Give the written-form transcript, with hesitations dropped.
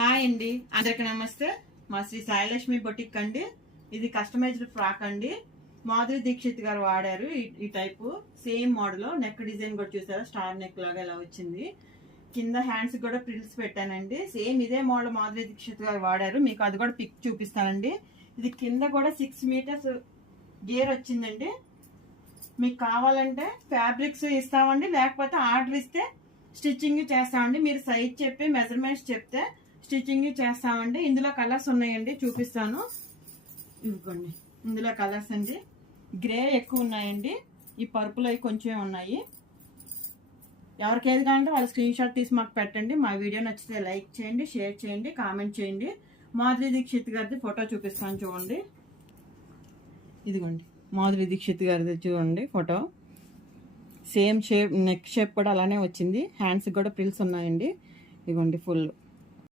Hi అండి, అందరికి నమస్తే. మా శ్రీ సాయిలక్ష్మి బొటిక్ అండి. ఇది కస్టమైజ్డ్ ఫ్రాక్ అండి. మాధురి దీక్షిత్ గారు వాడారు ఈ type. Same model neck design కూడా చూసారా, స్టార్ నెక్ లాగా ఇలా వచ్చింది. కింద హ్యాండ్స్ కూడా ప్రిల్స్ పెట్టానండి. సేమ్ ఇదే మోడల్ మాధురి దీక్షిత్ గారు వాడారు. మీకు అది కూడా పిక్ చూపిస్తానండి. ఇది కింద కూడా 6 మీటర్స్ గేర్ వచ్చిందండి. మీకు కావాలంటే ఫ్యాబ్రిక్స్ ఇస్తామండి, లేకపోతే ఆర్డర్ ఇస్తే స్టిచ్చింగ్ చేస్తామండి. మీరు సైజ్ చెప్పి మెజర్మెంట్స్ చెప్తే స్టిచ్చింగ్ చేస్తామండి. ఇందులో కలర్స్ ఉన్నాయండి, చూపిస్తాను. ఇవ్వండి, ఇందులో కలర్స్ అండి. గ్రే ఎక్కువ ఉన్నాయండి, ఈ పర్పుల్ అవి కొంచెం ఉన్నాయి. ఎవరికి ఏది కావాలంటే వాళ్ళు స్క్రీన్ షాట్ తీసి మాకు పెట్టండి. మా వీడియో నచ్చితే లైక్ చేయండి, షేర్ చేయండి, కామెంట్ చేయండి. మాధురి దీక్షిత్ గారిది ఫోటో చూపిస్తాను చూడండి. ఇదిగోండి మాధురి దీక్షిత్ గారిది చూడండి photo. Same shape, neck shape కూడా అలానే వచ్చింది. హ్యాండ్స్ కూడా ప్రిల్స్ ఉన్నాయండి. ఇదిగోండి ఫుల్